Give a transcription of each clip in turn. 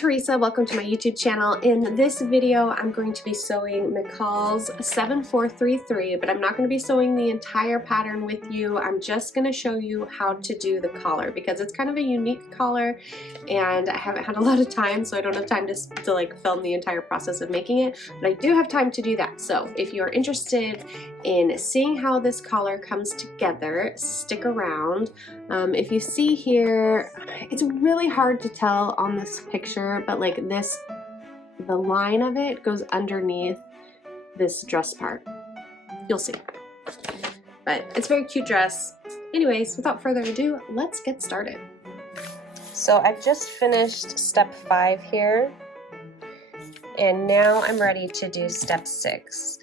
Theresa, welcome to my YouTube channel. In this video, I'm going to be sewing McCall's 7433, but I'm not going to be sewing the entire pattern with you. I'm just going to show you how to do the collar because it's kind of a unique collar and I haven't had a lot of time, so I don't have time to like film the entire process of making it, but I do have time to do that. So if you're interested in seeing how this collar comes together, stick around. If you see here, it's really hard to tell on this picture, but like this, the line of it goes underneath this dress part. You'll see. But it's a very cute dress. Anyways, without further ado, let's get started. So I've just finished step 5 here, and now I'm ready to do step 6.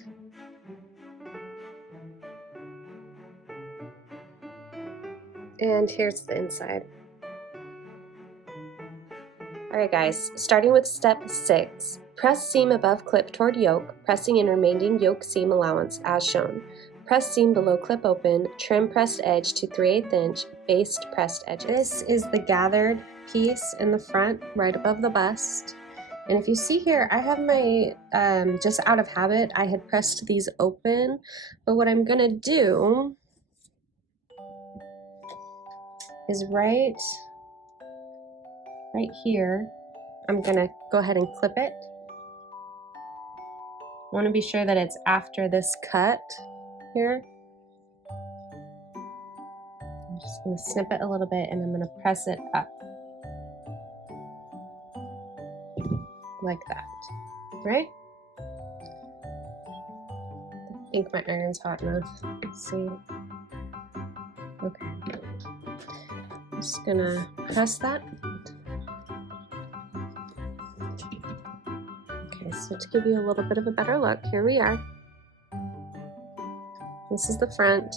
And here's the inside. Alright guys, starting with step 6, press seam above clip toward yoke, pressing in remaining yoke seam allowance as shown. Press seam below clip open, trim pressed edge to 3/8 inch, based pressed edges. This is the gathered piece in the front, right above the bust. And if you see here, I have my, just out of habit, I had pressed these open, but what I'm gonna do is right here, I'm gonna go ahead and clip it. I want to be sure that it's after this cut here. I'm just gonna snip it a little bit and I'm gonna press it up like that, right? I think my iron's hot enough. Let's see. Okay. I'm just gonna press that. Okay, so to give you a little bit of a better look, here we are. This is the front.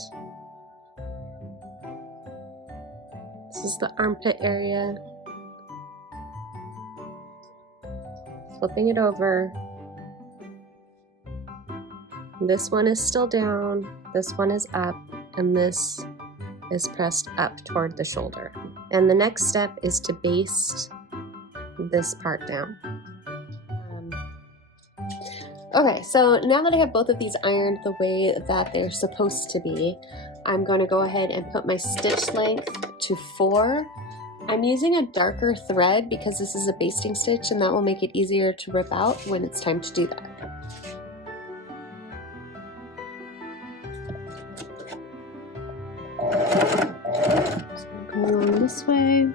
This is the armpit area. Flipping it over. This one is still down, this one is up, and this is pressed up toward the shoulder. And the next step is to baste this part down. Okay, so now that I have both of these ironed the way that they're supposed to be, I'm going to go ahead and put my stitch length to 4. I'm using a darker thread because this is a basting stitch and that will make it easier to rip out when it's time to do that. Along this way.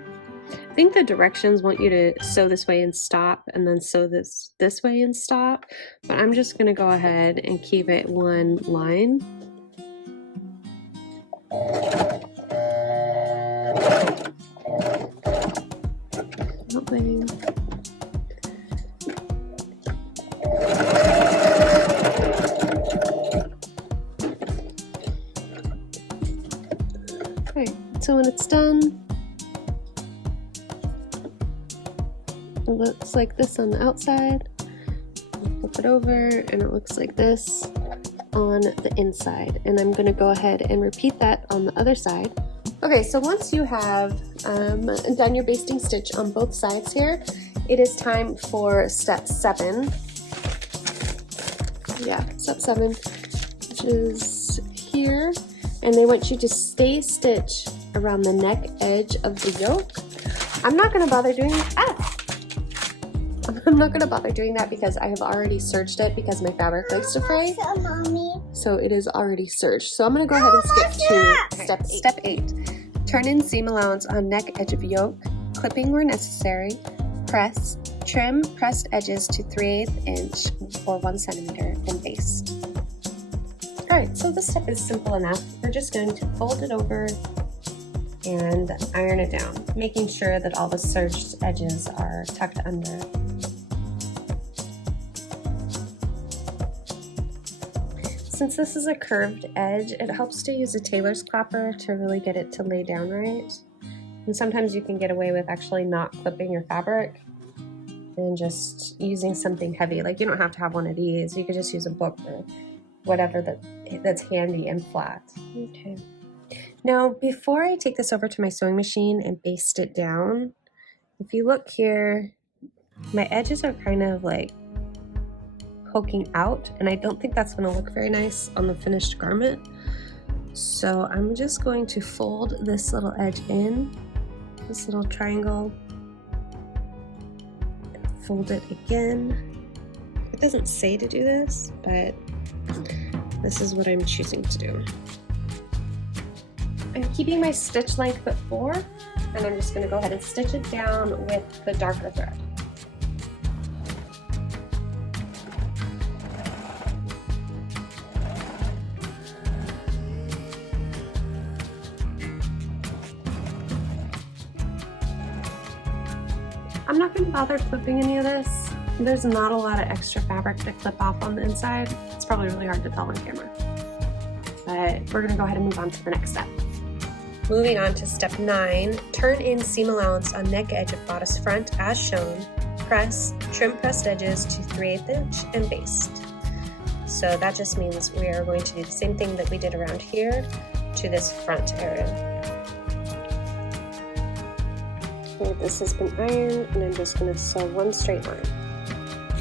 I think the directions want you to sew this way and stop, and then sew this way and stop, but I'm just going to go ahead and keep it one line. Okay, so when it's done, it looks like this on the outside. Flip it over and it looks like this on the inside. And I'm going to go ahead and repeat that on the other side. Okay, so once you have done your basting stitch on both sides here, it is time for step 7. Yeah, step 7, which is here. And they want you to stay stitch around the neck edge of the yoke. I'm not going to bother doing I'm not going to bother doing that because I have already serged it because my fabric likes to fray. So it is already serged. So I'm going to go ahead and skip to step 8. Step 8. Turn in seam allowance on neck edge of yoke, clipping where necessary, press, trim pressed edges to 3/8 inch or 1 centimeter, and baste. Alright, so this step is simple enough. We're just going to fold it over and iron it down, making sure that all the serged edges are tucked under. Since this is a curved edge, it helps to use a tailor's clapper to really get it to lay down right. And sometimes you can get away with actually not clipping your fabric and just using something heavy. Like you don't have to have one of these. You could just use a book or whatever that's handy and flat. Okay. Now, before I take this over to my sewing machine and baste it down, if you look here, My edges are kind of like poking out, and I don't think that's going to look very nice on the finished garment. So I'm just going to fold this little edge in, this little triangle, and fold it again. It doesn't say to do this, but this is what I'm choosing to do. I'm keeping my stitch length at 4, and I'm just going to go ahead and stitch it down with the darker thread. I'm not going to bother clipping any of this. There's not a lot of extra fabric to clip off on the inside. It's probably really hard to tell on camera. But we're going to go ahead and move on to the next step. Moving on to step 9, turn in seam allowance on neck edge of bodice front as shown. Press, trim pressed edges to 3/8 inch and baste. So that just means we are going to do the same thing that we did around here to this front area. Okay, this has been ironed, and I'm just going to sew one straight line.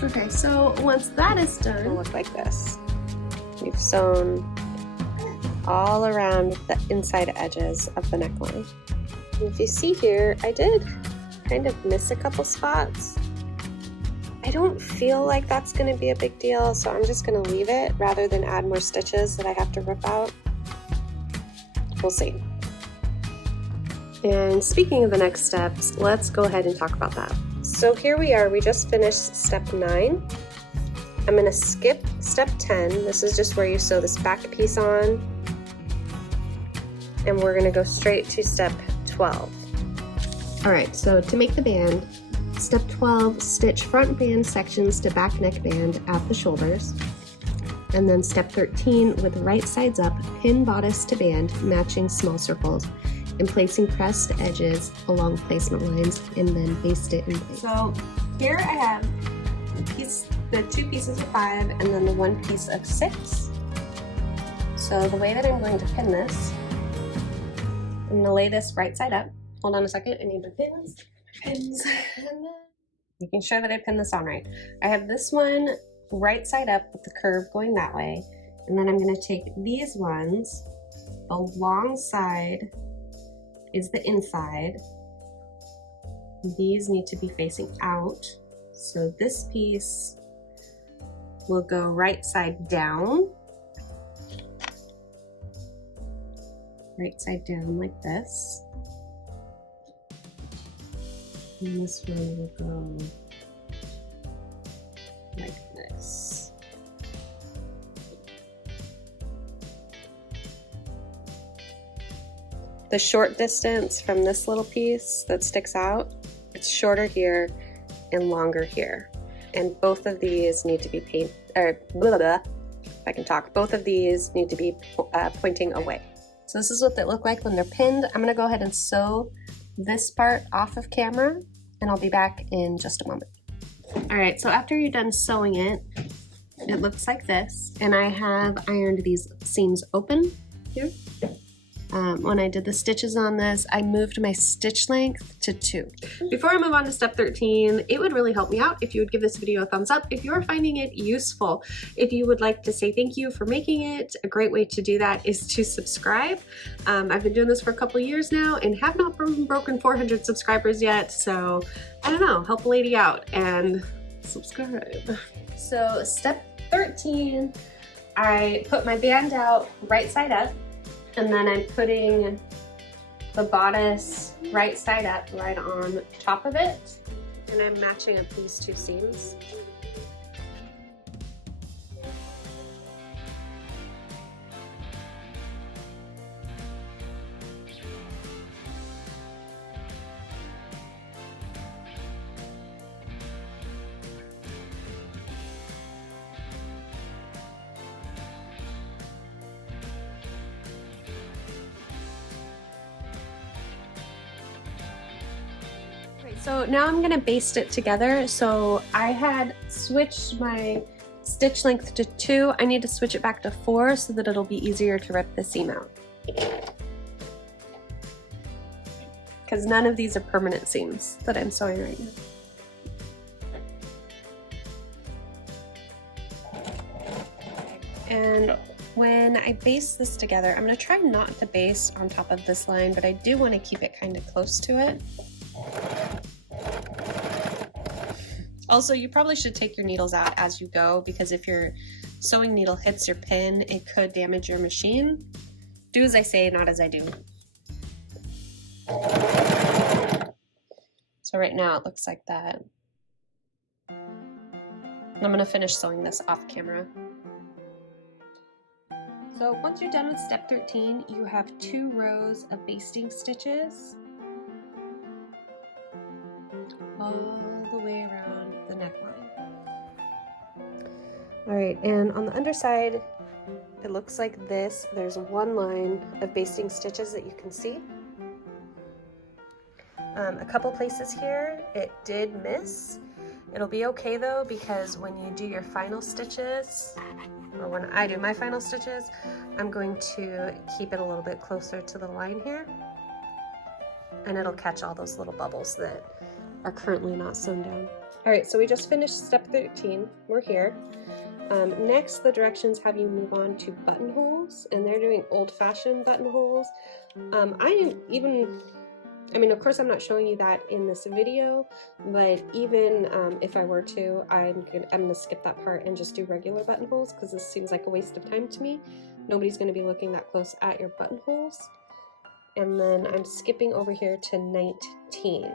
Okay, so once that is done, it'll look like this. We've sewn all around the inside edges of the neckline. And if you see here, I did kind of miss a couple spots. I don't feel like that's going to be a big deal, so I'm just going to leave it rather than add more stitches that I have to rip out. We'll see. And speaking of the next steps, let's go ahead and talk about that. So here we are, we just finished step 9. I'm going to skip step 10. This is just where you sew this back piece on. And we're going to go straight to step 12. Alright, so to make the band, step 12, stitch front band sections to back neck band at the shoulders. And then step 13, with right sides up, pin bodice to band, matching small circles, and placing pressed edges along placement lines, and then baste it in place. So here I have the 2 pieces of 5 and then the 1 piece of 6. So the way that I'm going to pin this, I'm going to lay this right side up. Hold on a second, I need my pins. Making sure that I pin this on right. I have this one right side up with the curve going that way, and then I'm going to take these ones, the long side is the inside. These need to be facing out. So this piece will go right side down. Right side down like this. And this one will go like this. The short distance from this little piece that sticks out, it's shorter here and longer here. And both of these need to be if I can talk, both of these need to be pointing away. So this is what they look like when they're pinned. I'm gonna go ahead and sew this part off of camera, and I'll be back in just a moment. All right, so after you're done sewing it, it looks like this. And I have ironed these seams open here. When I did the stitches on this, I moved my stitch length to 2. Before I move on to step 13, it would really help me out if you would give this video a thumbs up if you're finding it useful. If you would like to say thank you for making it, a great way to do that is to subscribe. I've been doing this for a couple of years now and have not broken 400 subscribers yet, so I don't know, help a lady out and subscribe. So step 13, I put my band out right side up. And then I'm putting the bodice right side up, right on top of it. And I'm matching up these 2 seams. So now I'm gonna baste it together. So I had switched my stitch length to 2. I need to switch it back to 4 so that it'll be easier to rip the seam out. Because none of these are permanent seams that I'm sewing right now. And when I baste this together, I'm going to try not to baste on top of this line, but I do want to keep it kind of close to it. Also, you probably should take your needles out as you go, because if your sewing needle hits your pin, it could damage your machine. Do as I say, not as I do. So right now it looks like that. I'm going to finish sewing this off camera. So once you're done with step 13, you have 2 rows of basting stitches all the way around the neckline. Alright, and on the underside, it looks like this. There's 1 line of basting stitches that you can see. A couple places here, it did miss. It'll be okay though, because when you do your final stitches, or when I do my final stitches, I'm going to keep it a little bit closer to the line here, and it'll catch all those little bubbles that are currently not sewn down. All right, so we just finished step 13. We're here. Next, the directions have you move on to buttonholes, and they're doing old-fashioned buttonholes. I mean, of course, I'm not showing you that in this video, but even if I were to, I'm gonna skip that part and just do regular buttonholes, because this seems like a waste of time to me. Nobody's gonna be looking that close at your buttonholes. And then I'm skipping over here to 19.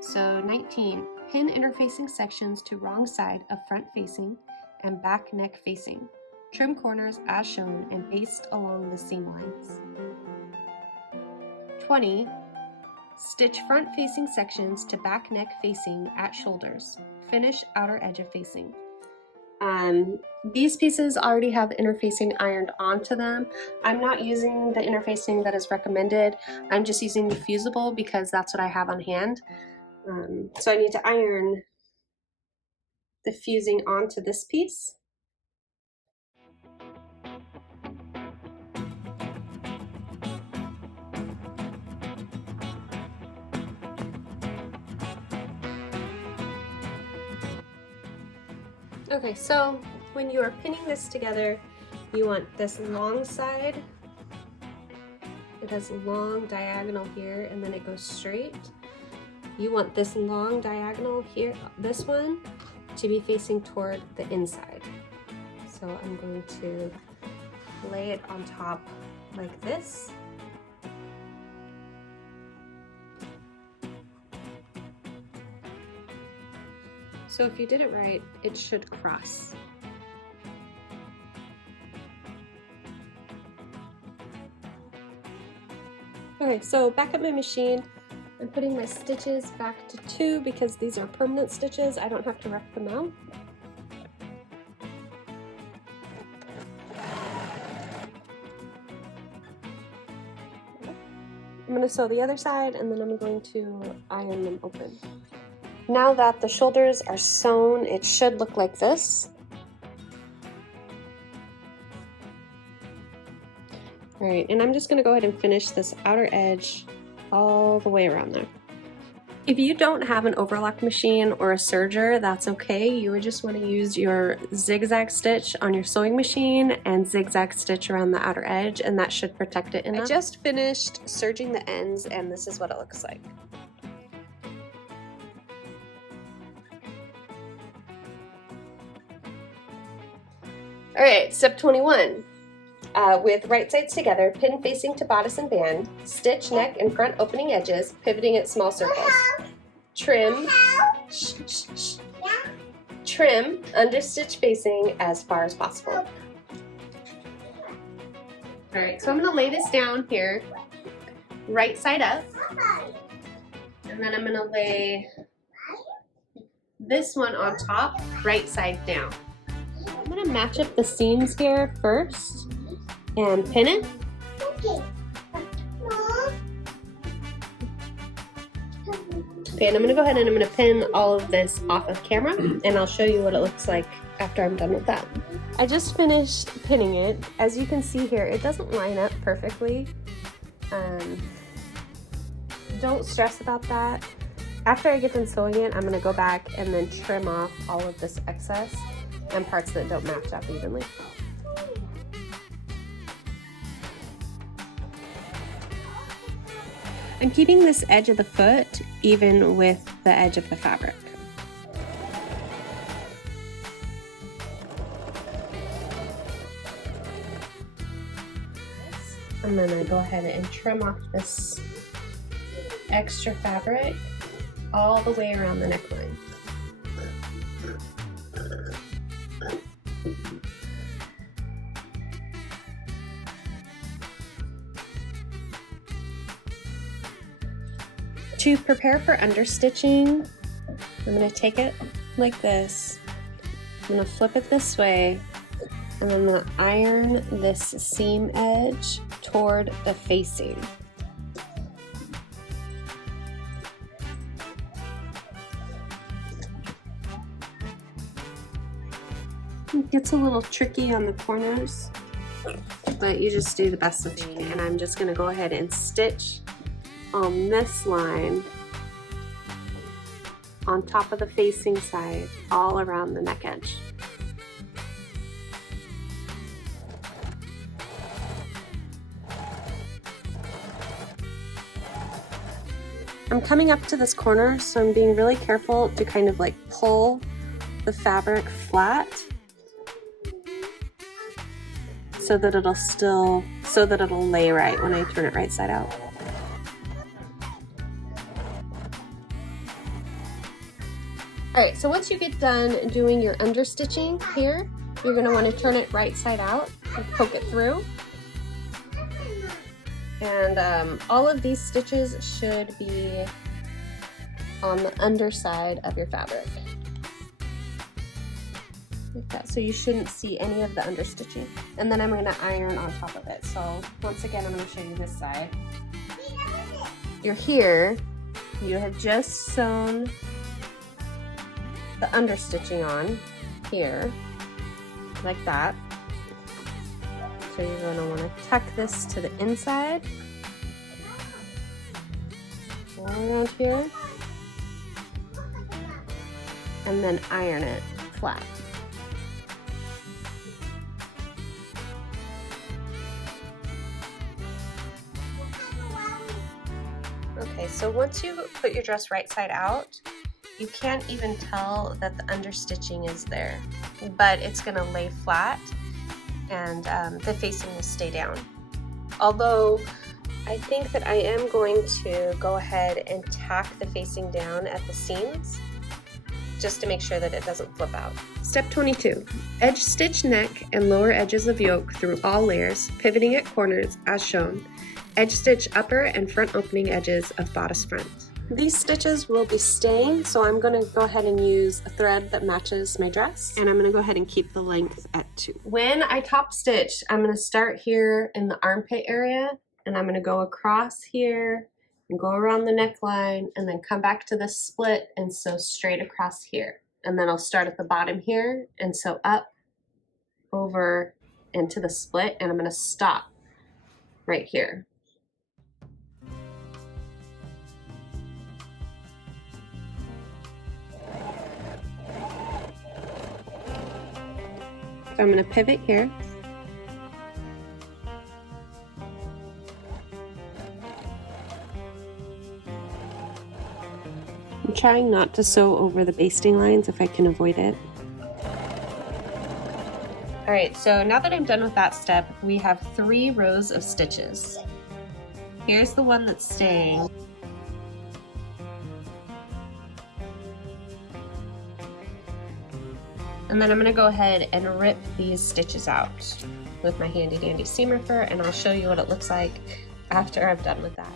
So 19, pin interfacing sections to wrong side of front facing and back neck facing. Trim corners as shown and baste along the seam lines. 20, stitch front facing sections to back neck facing at shoulders. Finish outer edge of facing. These pieces already have interfacing ironed onto them. I'm not using the interfacing that is recommended. I'm just using the fusible because that's what I have on hand. So I need to iron the fusing onto this piece. Okay, so when you are pinning this together, you want this long side. It has a long diagonal here, and then it goes straight. You want this long diagonal here, this one, to be facing toward the inside. So I'm going to lay it on top like this. So if you did it right, it should cross. Okay, so back at my machine, I'm putting my stitches back to 2 because these are permanent stitches. I don't have to wreck them out. I'm going to sew the other side, and then I'm going to iron them open. Now that the shoulders are sewn, it should look like this. All right, and I'm just going to go ahead and finish this outer edge all the way around there. If you don't have an overlock machine or a serger, that's okay. You would just want to use your zigzag stitch on your sewing machine and zigzag stitch around the outer edge, and that should protect it enough. I just finished serging the ends, and this is what it looks like. All right, step 21. With right sides together, pin facing to bodice and band, stitch neck and front opening edges, pivoting at small circles. Trim, trim, understitch facing as far as possible. All right, so I'm gonna lay this down here, right side up, and then I'm gonna lay this one on top, right side down. I'm gonna match up the seams here first and pin it. Okay, and I'm gonna go ahead and I'm gonna pin all of this off of camera, and I'll show you what it looks like after I'm done with that. I just finished pinning it. As you can see here, it doesn't line up perfectly. Don't stress about that. After I get done sewing it, I'm gonna go back and then trim off all of this excess. and parts that don't match up evenly. I'm keeping this edge of the foot even with the edge of the fabric. I'm gonna go ahead and trim off this extra fabric all the way around the neckline. To prepare for understitching, I'm going to take it like this. I'm going to flip it this way, and I'm going to iron this seam edge toward the facing. It gets a little tricky on the corners, but you just do the best that you can. And I'm just going to go ahead and stitch on this line on top of the facing side all around the neck edge. I'm coming up to this corner, so I'm being really careful to kind of like pull the fabric flat so that it'll lay right when I turn it right side out. Alright, so once you get done doing your understitching here, you're going to want to turn it right side out and poke it through. And all of these stitches should be on the underside of your fabric. Like that, so you shouldn't see any of the understitching. And then I'm going to iron on top of it. So once again, I'm going to show you this side. You're here, you have just sewn the understitching on here, like that. So you're going to want to tuck this to the inside, all around here, and then iron it flat. Okay, so once you put your dress right side out, you can't even tell that the understitching is there, but it's going to lay flat and the facing will stay down. Although I think that I am going to go ahead and tack the facing down at the seams just to make sure that it doesn't flip out. Step 22. Edge stitch neck and lower edges of yoke through all layers, pivoting at corners as shown. Edge stitch upper and front opening edges of bodice front. These stitches will be staying, so I'm going to go ahead and use a thread that matches my dress, and I'm going to go ahead and keep the length at 2. When I top stitch, I'm going to start here in the armpit area, and I'm going to go across here and go around the neckline and then come back to this split and sew straight across here. And then I'll start at the bottom here and sew up over into the split, and I'm going to stop right here. So I'm going to pivot here. I'm trying not to sew over the basting lines if I can avoid it. Alright, so now that I'm done with that step, we have 3 rows of stitches. Here's the one that's staying. And then I'm going to go ahead and rip these stitches out with my handy dandy seam ripper, and I'll show you what it looks like after I'm done with that.